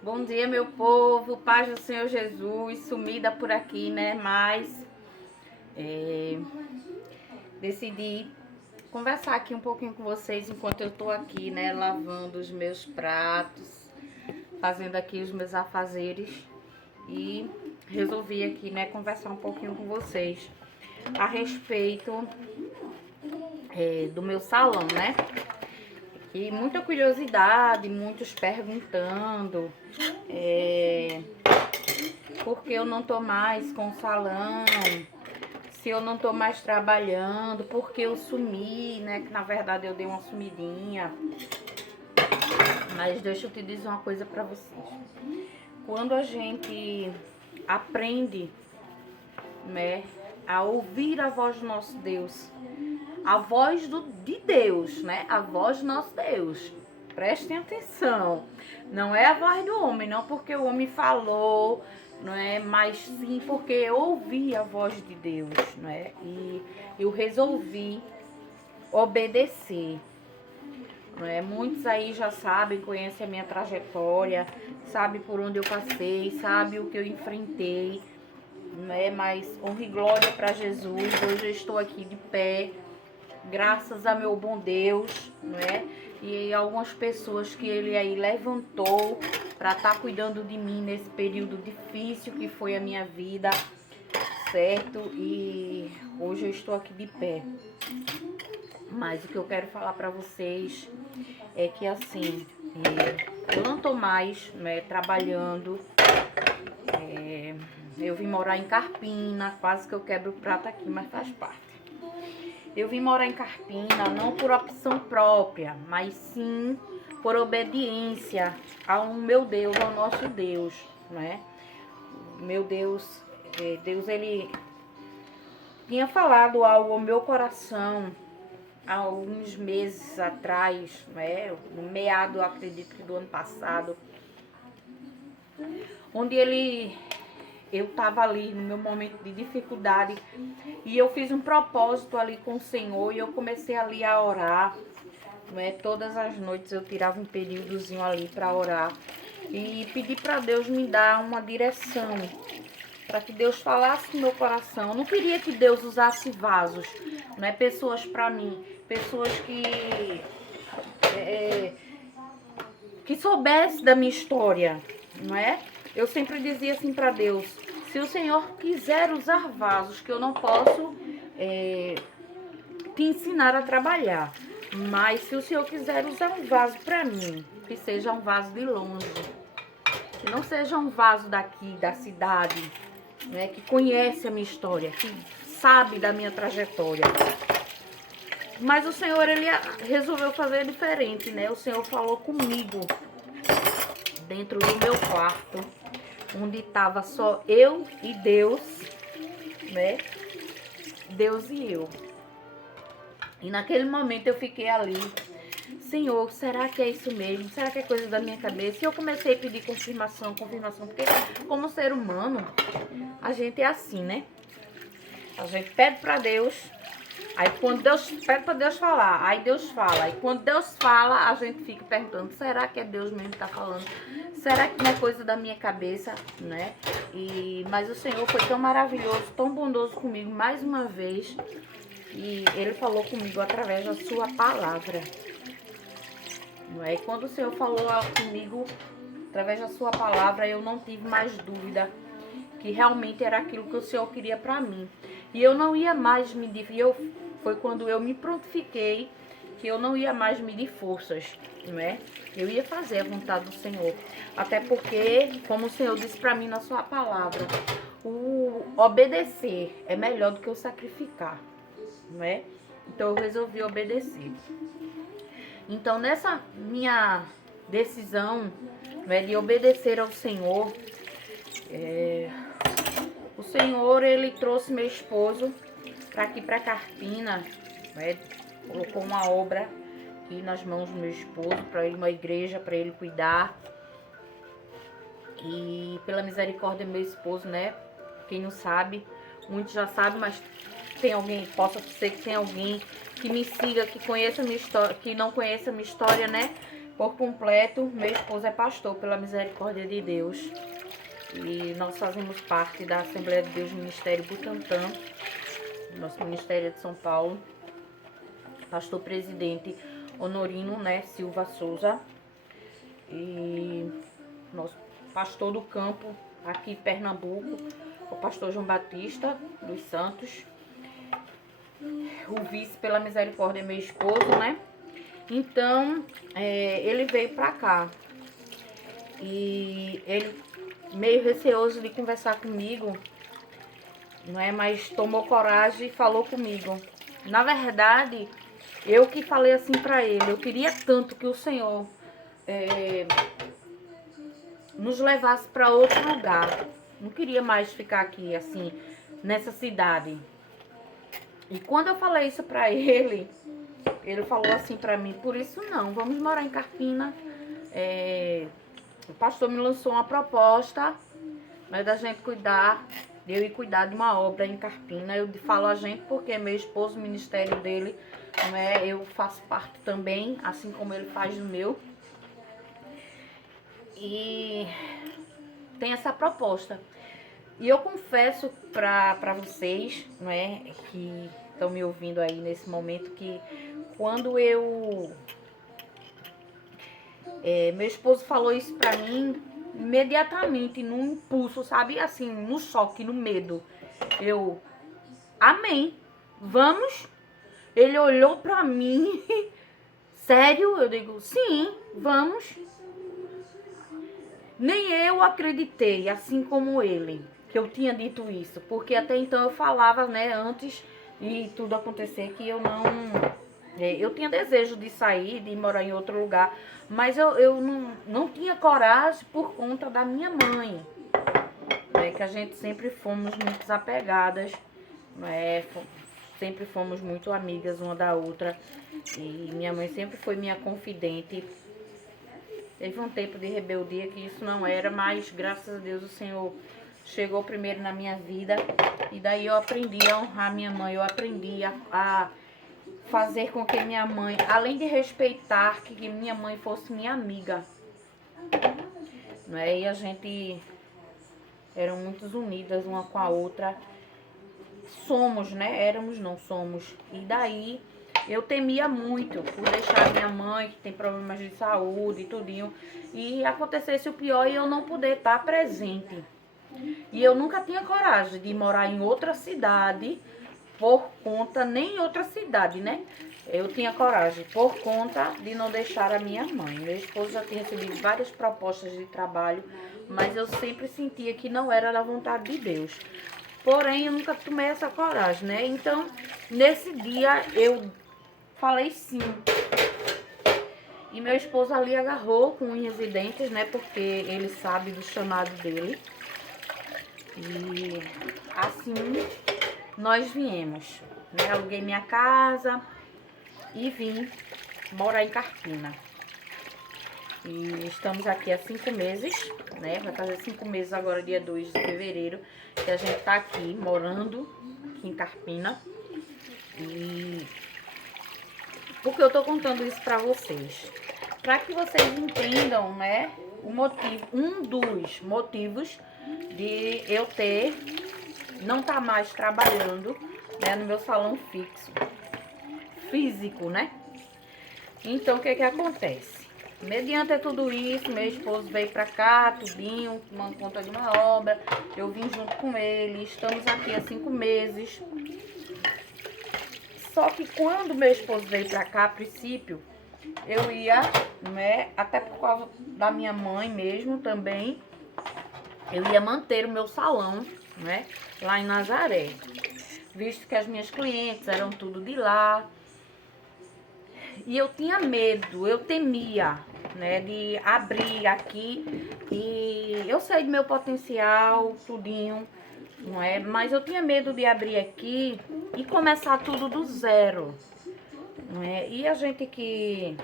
Bom dia, meu povo, paz do Senhor Jesus, sumida por aqui, né? Mas decidi conversar aqui um pouquinho com vocês enquanto eu tô aqui, né? Lavando os meus pratos, fazendo aqui os meus afazeres e resolvi aqui, né? Conversar um pouquinho com vocês a respeito do meu salão, né? E muita curiosidade, muitos perguntando por que eu não tô mais com o salão, se eu não tô mais trabalhando, por que eu sumi, né? Que na verdade eu dei uma sumidinha. Mas deixa eu te dizer uma coisa pra vocês. Quando a gente aprende, né, a ouvir a voz do nosso Deus, a voz de Deus, né? A voz do nosso Deus. Prestem atenção. Não é a voz do homem, não porque o homem falou, não é? Mas sim porque eu ouvi a voz de Deus, não é? E eu resolvi obedecer. Não é? Muitos aí já sabem, conhecem a minha trajetória, sabem por onde eu passei, sabem o que eu enfrentei, não é? Mas honra e glória para Jesus. Hoje eu estou aqui de pé, graças a meu bom Deus, não é? E algumas pessoas que ele aí levantou para estar cuidando de mim nesse período difícil que foi a minha vida, certo? E hoje eu estou aqui de pé. Mas o que eu quero falar para vocês é que assim, eu não tô mais, né, trabalhando. Eu vim morar em Carpina, quase que eu quebro o prato aqui, mas faz parte. Eu vim morar em Carpina não por opção própria, mas sim por obediência ao meu Deus, ao nosso Deus, né? Meu Deus, Deus ele tinha falado algo ao meu coração há alguns meses atrás, né? No meado, acredito que do ano passado, onde eu estava ali no meu momento de dificuldade e eu fiz um propósito ali com o Senhor e eu comecei ali a orar, né? Todas as noites eu tirava um períodozinho ali para orar e pedi para Deus me dar uma direção, para que Deus falasse no meu coração. Eu não queria que Deus usasse vasos, né? Pessoas para mim, pessoas que soubesse da minha história, não é? Eu sempre dizia assim para Deus: se o Senhor quiser usar vasos, que eu não posso te ensinar a trabalhar, mas se o Senhor quiser usar um vaso para mim, que seja um vaso de longe, que não seja um vaso daqui, da cidade, né, que conhece a minha história, que sabe da minha trajetória. Mas o Senhor, ele resolveu fazer diferente, né? O Senhor falou comigo dentro do meu quarto, onde estava só eu e Deus, né? Deus e eu. E naquele momento eu fiquei ali: Senhor, será que é isso mesmo? Será que é coisa da minha cabeça? E eu comecei a pedir confirmação, porque como ser humano, a gente é assim, né? A gente pede pra Deus, aí quando Deus pede pra Deus falar, aí Deus fala. Aí quando Deus fala, a gente fica perguntando: será que é Deus mesmo que tá falando? Será que não é coisa da minha cabeça, né? Mas o Senhor foi tão maravilhoso, tão bondoso comigo mais uma vez. E Ele falou comigo através da sua palavra. Não é? E quando o Senhor falou comigo através da sua palavra, eu não tive mais dúvida que realmente era aquilo que o Senhor queria para mim. E eu não ia mais foi quando eu me prontifiquei que eu não ia mais medir forças, não é? Eu ia fazer a vontade do Senhor. Até porque, como o Senhor disse para mim na sua palavra, o obedecer é melhor do que o sacrificar, não é? Então eu resolvi obedecer. Então nessa minha decisão, né, de obedecer ao Senhor, o Senhor, ele trouxe meu esposo para aqui, para Carpina, né? Colocou uma obra aqui nas mãos do meu esposo, para ir uma igreja, para ele cuidar. E pela misericórdia do meu esposo, né? Quem não sabe, muitos já sabem, mas tem alguém, possa ser que tem alguém que me siga, que conheça a minha história, que não conheça a minha história, né? por completo. Meu esposo é pastor pela misericórdia de Deus. E nós fazemos parte da Assembleia de Deus Ministério Butantã. Nosso ministério é de São Paulo. Pastor presidente Honorino, né, Silva Souza. E nosso pastor do campo aqui em Pernambuco, o pastor João Batista dos Santos. O vice pela misericórdia é meu esposo, né? Então, ele veio pra cá. E ele meio receoso de conversar comigo, não é? Mas tomou coragem e falou comigo. Na verdade, eu que falei assim pra ele. Eu queria tanto que o Senhor nos levasse para outro lugar. Não queria mais ficar aqui, assim, nessa cidade. E quando eu falei isso pra ele, ele falou assim pra mim: por isso não, vamos morar em Carpina. O pastor me lançou uma proposta, né, da gente cuidar, de eu ir cuidar de uma obra em Carpina. Eu falo a gente porque meu esposo, o ministério dele, né, eu faço parte também, assim como ele faz do meu. E tem essa proposta. E eu confesso pra vocês, não é, que estão me ouvindo aí nesse momento, que quando meu esposo falou isso pra mim, imediatamente, num impulso, sabe, assim, no choque, no medo, eu, amém, vamos? Ele olhou pra mim, sério? Eu digo, sim, vamos. Nem eu acreditei, assim como ele, que eu tinha dito isso. Porque até então eu falava, né, antes de tudo acontecer, que eu não... eu tinha desejo de sair, de morar em outro lugar. Mas eu não tinha coragem por conta da minha mãe. Que a gente sempre fomos muito desapegadas. Sempre fomos muito amigas uma da outra. E minha mãe sempre foi minha confidente. Teve um tempo de rebeldia que isso não era, mas graças a Deus o Senhor chegou primeiro na minha vida. E daí eu aprendi a honrar minha mãe, eu aprendi a fazer com que minha mãe, além de respeitar, que minha mãe fosse minha amiga. E a gente eram muito unidas uma com a outra. Somos, né? Éramos, não somos. E daí eu temia muito por deixar minha mãe, que tem problemas de saúde e tudinho, e acontecesse o pior e eu não poder estar presente. E eu nunca tinha coragem de morar em outra cidade por conta, nem em outra cidade, né? Eu tinha coragem por conta de não deixar a minha mãe. Meu esposo já tinha recebido várias propostas de trabalho, mas eu sempre sentia que não era da vontade de Deus. Porém, eu nunca tomei essa coragem, né? Então, nesse dia, eu falei sim. E meu esposo ali agarrou com unhas e dentes, né? Porque ele sabe do chamado dele. E assim, nós viemos, né? Aluguei minha casa e vim morar em Carpina. E estamos aqui há 5 meses, né? Vai fazer 5 meses agora, dia 2 de fevereiro, que a gente tá aqui, morando aqui em Carpina. E por que eu tô contando isso pra vocês? Pra que vocês entendam, né, o motivo, um dos motivos de eu não tá mais trabalhando, né, no meu salão físico, né? Então, o que que acontece? Mediante tudo isso, meu esposo veio pra cá, tudinho, tomando conta de uma obra. Eu vim junto com ele, estamos aqui há 5 meses. Só que quando meu esposo veio pra cá, a princípio, eu ia, né, até por causa da minha mãe mesmo também, eu ia manter o meu salão, né, lá em Nazaré. Visto que as minhas clientes eram tudo de lá. E eu tinha medo, eu temia, né, de abrir aqui. E eu sei do meu potencial, tudinho, não é? Mas eu tinha medo de abrir aqui e começar tudo do zero, não é? E a gente que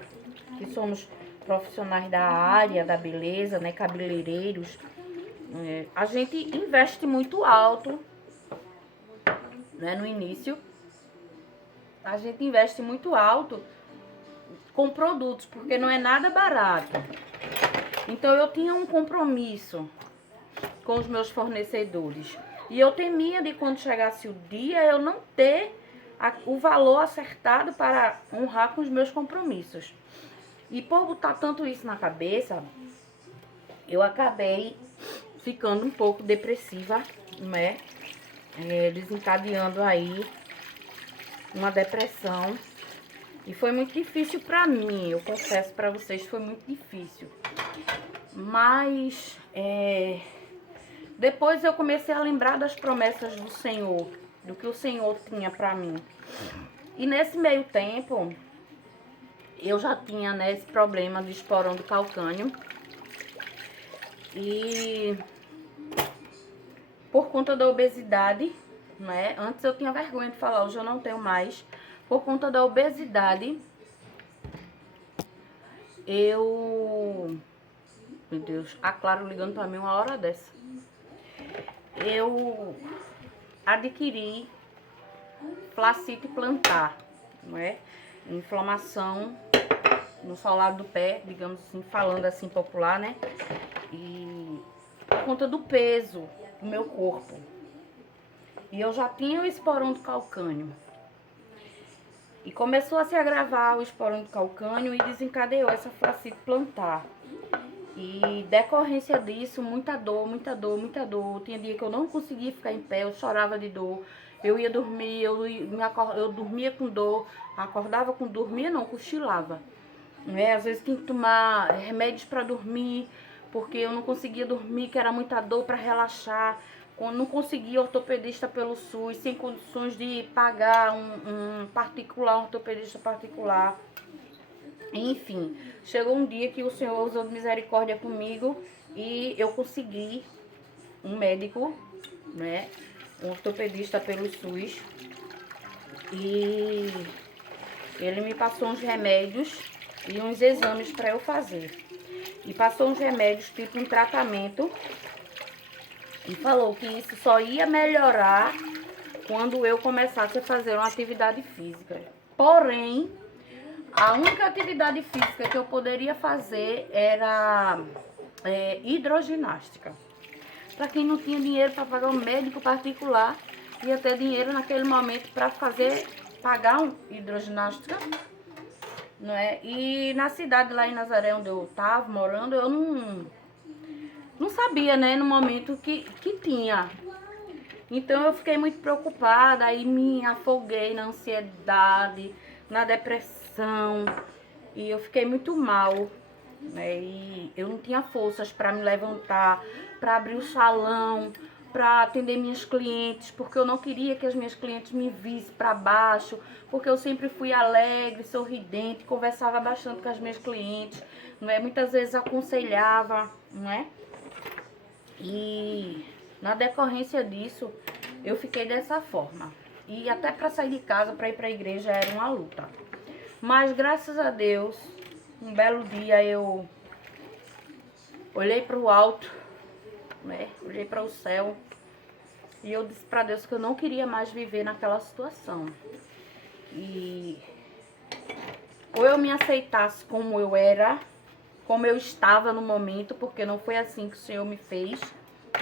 somos profissionais da área da beleza, né, cabeleireiros, a gente investe muito alto, né, no início. A gente investe muito alto com produtos, porque não é nada barato. Então eu tinha um compromisso com os meus fornecedores. E eu temia de quando chegasse o dia eu não ter o valor acertado para honrar com os meus compromissos. E por botar tanto isso na cabeça, eu acabei ficando um pouco depressiva, né? Desencadeando aí uma depressão. E foi muito difícil pra mim, eu confesso pra vocês, foi muito difícil. Mas depois eu comecei a lembrar das promessas do Senhor, do que o Senhor tinha pra mim. E nesse meio tempo, eu já tinha, né, esse problema de esporão do calcânio. E por conta da obesidade, né? Antes eu tinha vergonha de falar, hoje eu não tenho mais. Por conta da obesidade, meu Deus, a Claro ligando pra mim uma hora dessa. Eu adquiri flacite plantar, não é? Inflamação no solado do pé, digamos assim, falando assim popular, né? E por conta do peso do meu corpo. E eu já tinha o esporão do calcânio. E começou a se agravar o esporão do calcânio e desencadeou essa flacite plantar. E decorrência disso, muita dor, muita dor, muita dor. Tinha dia que eu não conseguia ficar em pé, eu chorava de dor. Eu ia dormir, eu dormia com dor, acordava com dormia não, cochilava. Às vezes tinha que tomar remédios para dormir, porque eu não conseguia dormir, que era muita dor para relaxar. Quando não conseguia ortopedista pelo SUS, sem condições de pagar um particular, um ortopedista particular. Enfim, chegou um dia que o Senhor usou misericórdia comigo e eu consegui um médico, né, um ortopedista pelo SUS. E ele me passou uns remédios e uns exames para eu fazer. E passou uns remédios, tipo um tratamento, e falou que isso só ia melhorar quando eu começasse a fazer uma atividade física. Porém, a única atividade física que eu poderia fazer era hidroginástica. Para quem não tinha dinheiro para pagar um médico particular, ia ter dinheiro naquele momento para pagar um hidroginástica. Não é? E na cidade lá em Nazaré, onde eu estava morando, eu não sabia, né, no momento que tinha. Então eu fiquei muito preocupada, aí me afoguei na ansiedade, na depressão, e eu fiquei muito mal, né? E eu não tinha forças para me levantar, para abrir o salão, para atender minhas clientes, porque eu não queria que as minhas clientes me vissem para baixo, porque eu sempre fui alegre, sorridente, conversava bastante com as minhas clientes, não é? Muitas vezes aconselhava, não é? E na decorrência disso, eu fiquei dessa forma. E até para sair de casa, para ir para a igreja, era uma luta. Mas graças a Deus, um belo dia eu olhei para o alto, né? Olhei para o céu e eu disse para Deus que eu não queria mais viver naquela situação. E ou eu me aceitasse como eu era, como eu estava no momento, porque não foi assim que o Senhor me fez,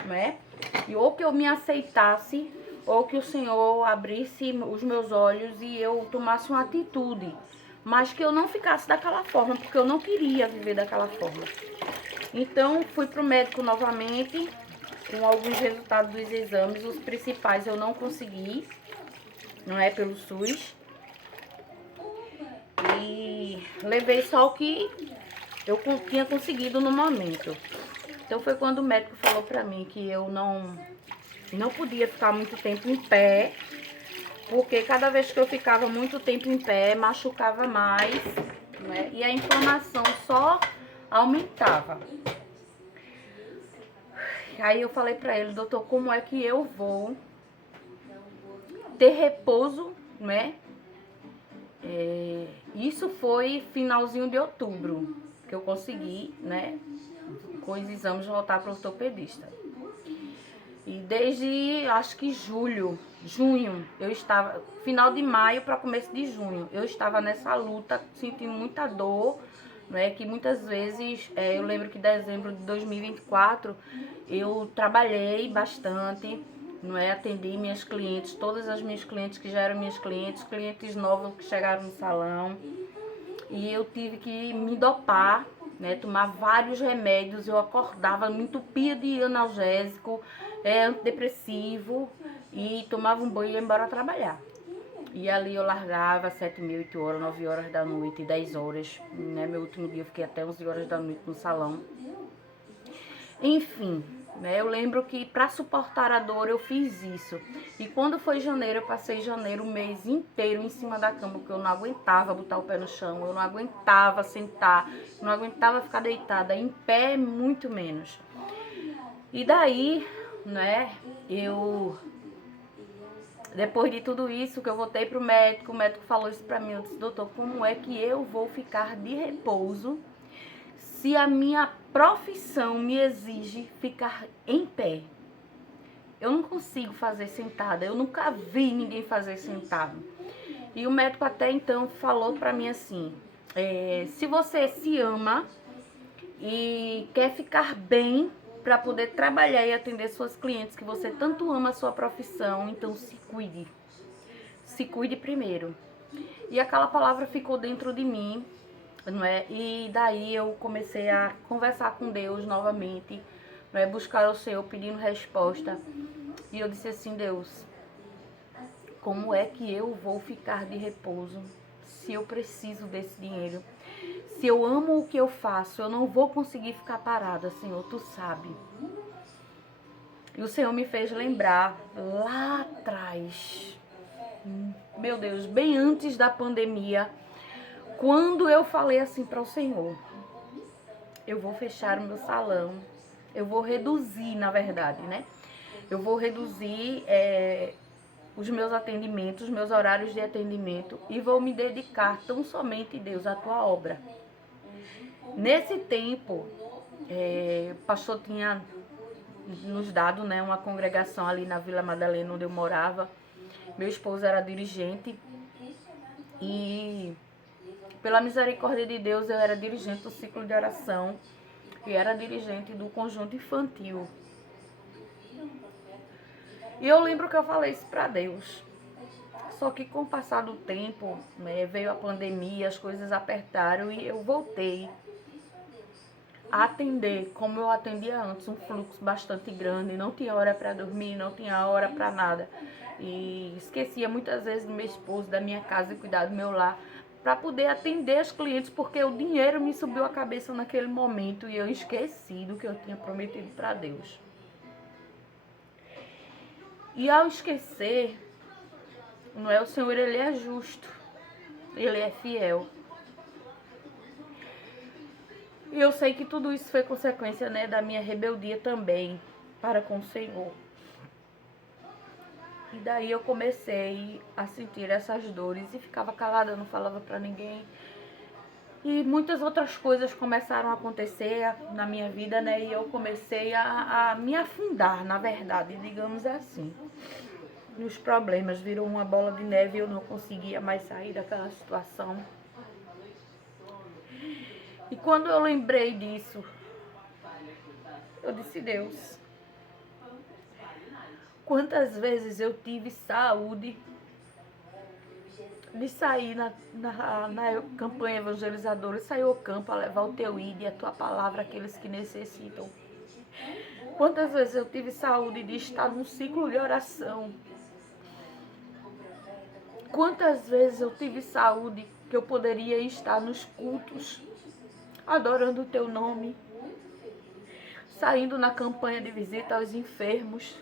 né? E ou que eu me aceitasse, ou que o Senhor abrisse os meus olhos e eu tomasse uma atitude, mas que eu não ficasse daquela forma, porque eu não queria viver daquela forma. Então fui pro médico novamente, com alguns resultados dos exames, os principais eu não consegui, não é, pelo SUS. E levei só o que eu tinha conseguido no momento. Então foi quando o médico falou pra mim que eu não podia ficar muito tempo em pé, porque cada vez que eu ficava muito tempo em pé, machucava mais, né? E a inflamação só aumentava. Aí eu falei pra ele, doutor, como é que eu vou ter repouso, né? Isso foi finalzinho de outubro que eu consegui, né, com os exames, voltar para o ortopedista. E desde, acho que junho, eu estava, final de maio para começo de junho, eu estava nessa luta, sentindo muita dor, né, que muitas vezes, eu lembro que em dezembro de 2024, eu trabalhei bastante, não é, atendi minhas clientes, todas as minhas clientes que já eram minhas clientes, clientes novos que chegaram no salão, e eu tive que me dopar, né, tomar vários remédios, eu acordava, me entupia de analgésico, antidepressivo, e tomava um banho e ia embora trabalhar. E ali eu largava 7h30, 8h, 9h da noite, 10h, né, meu último dia eu fiquei até 11h da noite no salão. Enfim, né, eu lembro que para suportar a dor eu fiz isso. E quando foi janeiro, eu passei janeiro o mês inteiro em cima da cama, porque eu não aguentava botar o pé no chão, eu não aguentava sentar, não aguentava ficar deitada, em pé muito menos. E daí, né, depois de tudo isso, que eu voltei pro médico, o médico falou isso pra mim, eu disse, doutor, como é que eu vou ficar de repouso se a minha profissão me exige ficar em pé? Eu não consigo fazer sentada, eu nunca vi ninguém fazer sentado. E o médico até então falou pra mim assim, se você se ama e quer ficar bem para poder trabalhar e atender suas clientes, que você tanto ama a sua profissão, então se cuide. Se cuide primeiro. E aquela palavra ficou dentro de mim, não é? E daí eu comecei a conversar com Deus novamente, não é? Buscar o Senhor pedindo resposta. E eu disse assim, Deus, como é que eu vou ficar de repouso se eu preciso desse dinheiro? Se eu amo o que eu faço, eu não vou conseguir ficar parada, Senhor, tu sabe. E o Senhor me fez lembrar lá atrás, meu Deus, bem antes da pandemia, quando eu falei assim para o Senhor, eu vou fechar o meu salão, eu vou reduzir, na verdade, né? Eu vou reduzir os meus atendimentos, os meus horários de atendimento e vou me dedicar tão somente, Deus, à tua obra. Nesse tempo, o pastor tinha nos dado, né, uma congregação ali na Vila Madalena, onde eu morava. Meu esposo era dirigente e, pela misericórdia de Deus, eu era dirigente do ciclo de oração e era dirigente do conjunto infantil. E eu lembro que eu falei isso para Deus. Só que com o passar do tempo, né, veio a pandemia, as coisas apertaram e eu voltei a atender como eu atendia antes, um fluxo bastante grande, não tinha hora para dormir, não tinha hora para nada. E esquecia muitas vezes do meu esposo, da minha casa e cuidar do meu lar, para poder atender as clientes, porque o dinheiro me subiu a cabeça naquele momento e eu esqueci do que eu tinha prometido para Deus. E ao esquecer, não é, o Senhor, ele é justo, ele é fiel. E eu sei que tudo isso foi consequência, né, da minha rebeldia também para com o Senhor. E daí eu comecei a sentir essas dores e ficava calada, não falava para ninguém. E muitas outras coisas começaram a acontecer na minha vida, né? E eu comecei a me afundar, na verdade, digamos assim, nos problemas. Virou uma bola de neve e eu não conseguia mais sair daquela situação. E quando eu lembrei disso, eu disse, Deus, quantas vezes eu tive saúde de sair na campanha evangelizadora, sair ao campo a levar o teu ID e a tua palavra àqueles que necessitam. Quantas vezes eu tive saúde de estar num ciclo de oração. Quantas vezes eu tive saúde que eu poderia estar nos cultos, adorando o teu nome, saindo na campanha de visita aos enfermos.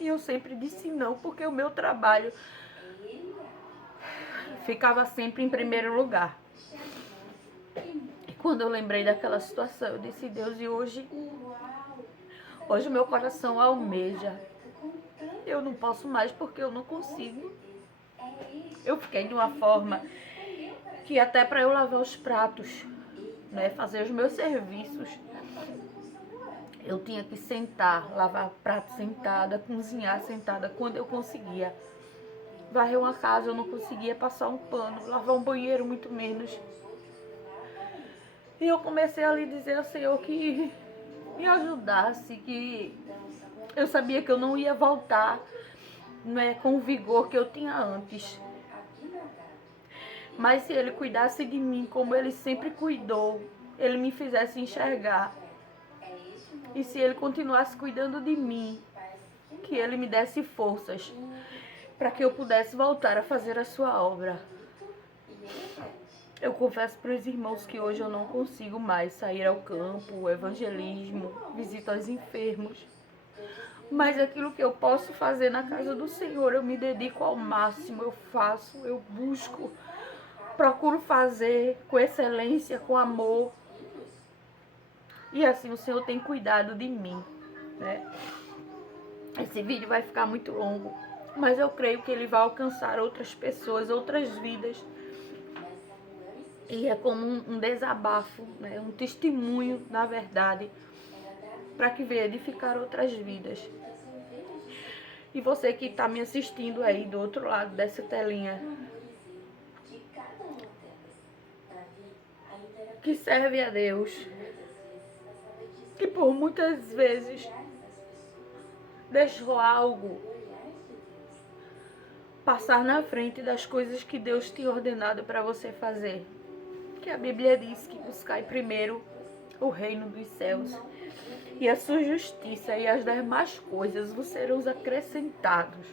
E eu sempre disse não, porque o meu trabalho ficava sempre em primeiro lugar. E quando eu lembrei daquela situação, eu disse, Deus, e hoje o meu coração almeja. Eu não posso mais porque eu não consigo. Eu fiquei de uma forma que até para eu lavar os pratos, né, fazer os meus serviços, Eu tinha que sentar, lavar prato sentada, cozinhar sentada, quando eu conseguia. Varrer uma casa eu não conseguia, passar um pano, lavar um banheiro muito menos. E eu comecei a lhe dizer ao Senhor que me ajudasse, que eu sabia que eu não ia voltar, né, com o vigor que eu tinha antes. Mas se Ele cuidasse de mim como Ele sempre cuidou, Ele me fizesse enxergar. E se Ele continuasse cuidando de mim, que Ele me desse forças para que eu pudesse voltar a fazer a sua obra. Eu confesso para os irmãos que hoje eu não consigo mais sair ao campo, evangelismo, visita aos enfermos. Mas aquilo que eu posso fazer na casa do Senhor, eu me dedico ao máximo, eu faço, eu busco, procuro fazer com excelência, com amor. E assim o Senhor tem cuidado de mim, né? Esse vídeo vai ficar muito longo, mas eu creio que ele vai alcançar outras pessoas, outras vidas. E é como um desabafo, né? Um testemunho, na verdade, para que venha edificar outras vidas. E você que está me assistindo aí do outro lado dessa telinha, que serve a Deus, que por muitas vezes deixou algo passar na frente das coisas que Deus tinha ordenado para você fazer. Que a Bíblia diz que buscai primeiro o reino dos céus e a sua justiça, e as demais coisas vos serão acrescentados.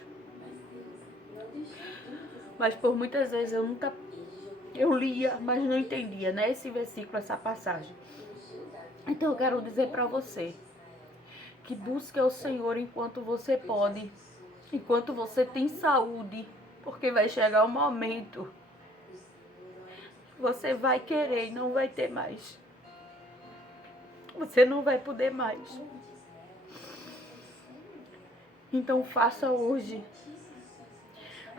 Mas por muitas vezes eu lia, mas não entendia, né, esse versículo, essa passagem. Então eu quero dizer para você que busque ao Senhor enquanto você pode, enquanto você tem saúde, porque vai chegar um momento que você vai querer e não vai ter mais. Você não vai poder mais. Então faça hoje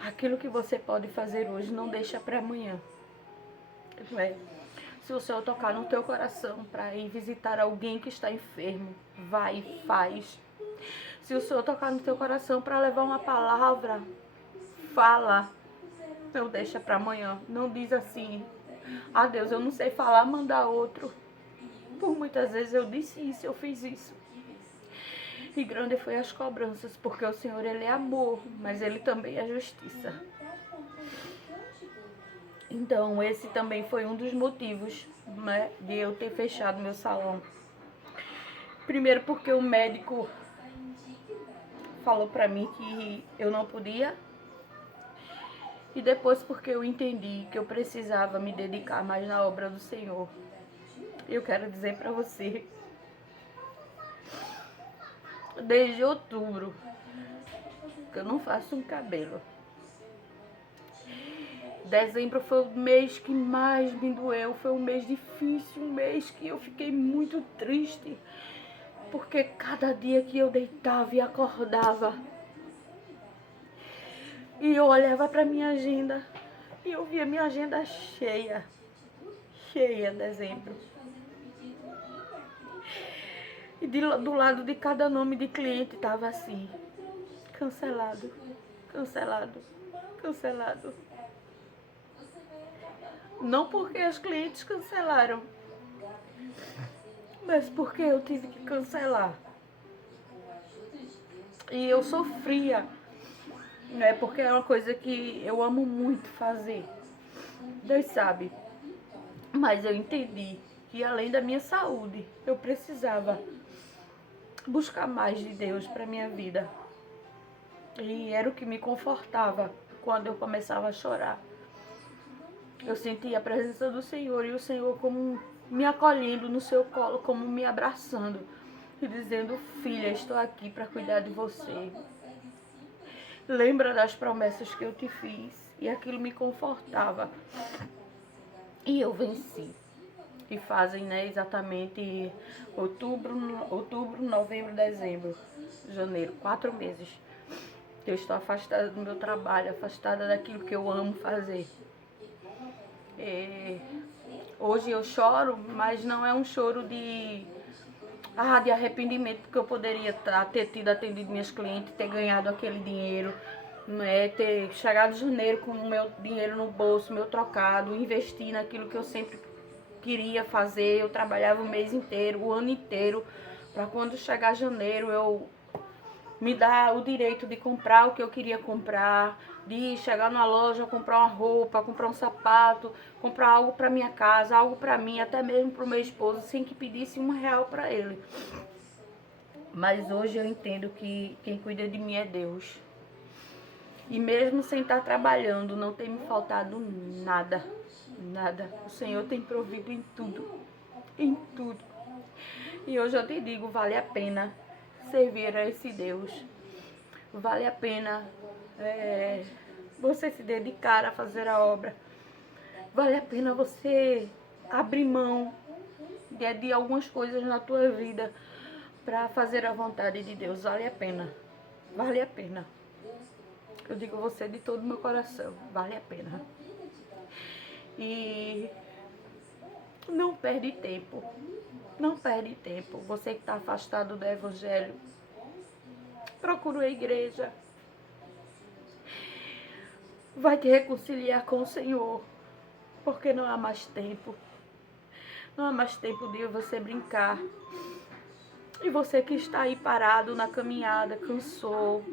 aquilo que você pode fazer hoje, não deixa para amanhã. Se o Senhor tocar no teu coração para ir visitar alguém que está enfermo, vai e faz. Se o Senhor tocar no teu coração para levar uma palavra, fala. Não deixa para amanhã. Não diz assim: ah, Deus, eu não sei falar, manda outro. Por muitas vezes eu disse isso, eu fiz isso. E grande foi as cobranças, porque o Senhor, Ele é amor, mas Ele também é justiça. Então, esse também foi um dos motivos, né, de eu ter fechado meu salão. Primeiro porque o médico falou pra mim que eu não podia. E depois porque eu entendi que eu precisava me dedicar mais na obra do Senhor. Eu quero dizer pra você, desde outubro, que eu não faço um cabelo. Dezembro foi o mês que mais me doeu, foi um mês difícil, um mês que eu fiquei muito triste, porque cada dia que eu deitava e acordava, e eu olhava para minha agenda, e eu via minha agenda cheia dezembro. E do lado de cada nome de cliente estava assim: cancelado, cancelado, cancelado. Não porque os clientes cancelaram, mas porque eu tive que cancelar. E eu sofria, né? Porque é uma coisa que eu amo muito fazer. Deus sabe. Mas eu entendi que além da minha saúde, eu precisava buscar mais de Deus para minha vida. E era o que me confortava quando eu começava a chorar. Eu sentia a presença do Senhor e o Senhor como me acolhendo no seu colo, como me abraçando e dizendo: filha, estou aqui para cuidar de você. Lembra das promessas que eu te fiz. E aquilo me confortava. E eu venci. E fazem, né, exatamente outubro, novembro, dezembro, janeiro, 4 meses. Eu estou afastada do meu trabalho, afastada daquilo que eu amo fazer. Hoje eu choro, mas não é um choro de de arrependimento, porque eu poderia ter tido atendido minhas clientes, ter ganhado aquele dinheiro, né? Ter chegado em janeiro com o meu dinheiro no bolso, meu trocado, investir naquilo que eu sempre queria fazer. Eu trabalhava o mês inteiro, o ano inteiro, para quando chegar janeiro eu me dar o direito de comprar o que eu queria comprar, de chegar na loja, comprar uma roupa, comprar um sapato, comprar algo para minha casa, algo para mim, até mesmo para o meu esposo, sem que pedisse R$ 1 para ele. Mas hoje eu entendo que quem cuida de mim é Deus. E mesmo sem estar trabalhando, não tem me faltado nada, nada. O Senhor tem provido em tudo, em tudo. E hoje eu te digo, vale a pena servir a esse Deus. Vale a pena você se dedicar a fazer a obra. Vale a pena você abrir mão de algumas coisas na tua vida para fazer a vontade de Deus. Vale a pena. Vale a pena. Eu digo a você de todo o meu coração. Vale a pena. E não perde tempo. Não perde tempo. Você que está afastado do Evangelho, procura a igreja. Vai te reconciliar com o Senhor. Porque não há mais tempo. Não há mais tempo de você brincar. E você que está aí parado na caminhada, cansou,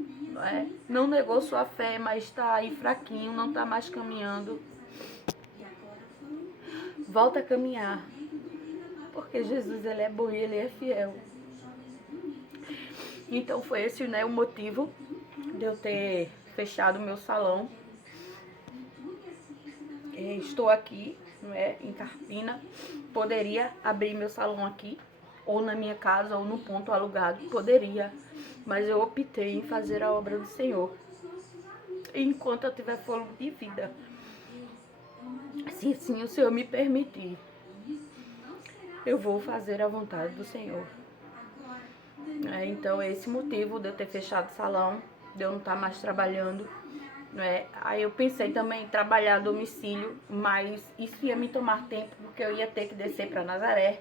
não negou sua fé, mas está aí fraquinho, não está mais caminhando. Volta a caminhar. Porque Jesus, ele é bom e ele é fiel. Então foi esse, o motivo de eu ter fechado o meu salão. Estou aqui, em Carpina. Poderia abrir meu salão aqui, ou na minha casa, ou no ponto alugado. Poderia, mas eu optei em fazer a obra do Senhor. Enquanto eu tiver fôlego de vida. Se sim o Senhor me permitir, eu vou fazer a vontade do Senhor. Então, esse motivo de eu ter fechado o salão, de eu não estar mais trabalhando. Aí eu pensei também em trabalhar a domicílio, mas isso ia me tomar tempo, porque eu ia ter que descer para Nazaré.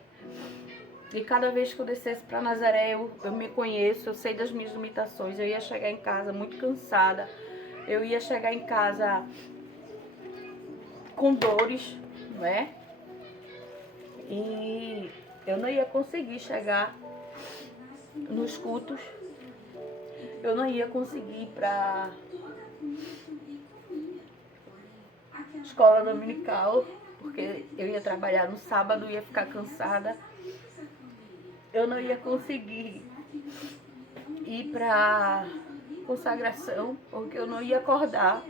E cada vez que eu descesse para Nazaré, eu me conheço, eu sei das minhas limitações. Eu ia chegar em casa muito cansada, eu ia chegar em casa com dores, E eu não ia conseguir chegar nos cultos, eu não ia conseguir ir para escola dominical, porque eu ia trabalhar no sábado, ia ficar cansada. Eu não ia conseguir ir para consagração, porque eu não ia acordar.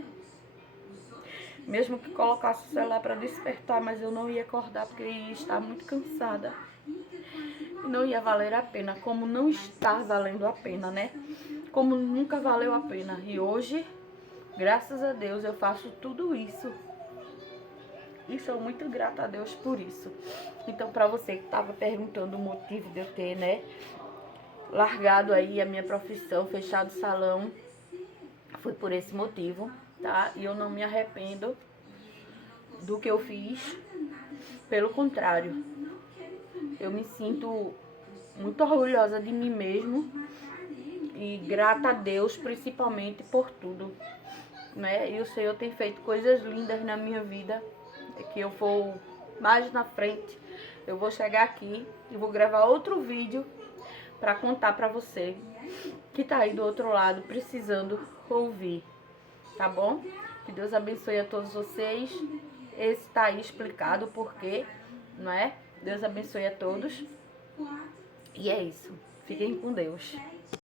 Mesmo que colocasse o celular para despertar, mas eu não ia acordar, porque eu ia estar muito cansada. E não ia valer a pena, como não está valendo a pena, Como nunca valeu a pena. E hoje, graças a Deus, eu faço tudo isso. E sou muito grata a Deus por isso. Então, para você que estava perguntando o motivo de eu ter, largado aí a minha profissão, fechado o salão, foi por esse motivo, tá? E eu não me arrependo do que eu fiz. Pelo contrário, eu me sinto muito orgulhosa de mim mesmo e grata a Deus, principalmente por tudo, E o Senhor tem feito coisas lindas na minha vida, que eu vou mais na frente, eu vou chegar aqui e vou gravar outro vídeo para contar para você que tá aí do outro lado precisando ouvir, tá bom? Que Deus abençoe a todos vocês. Esse tá aí explicado o porquê, Deus abençoe a todos. E é isso. Fiquem com Deus.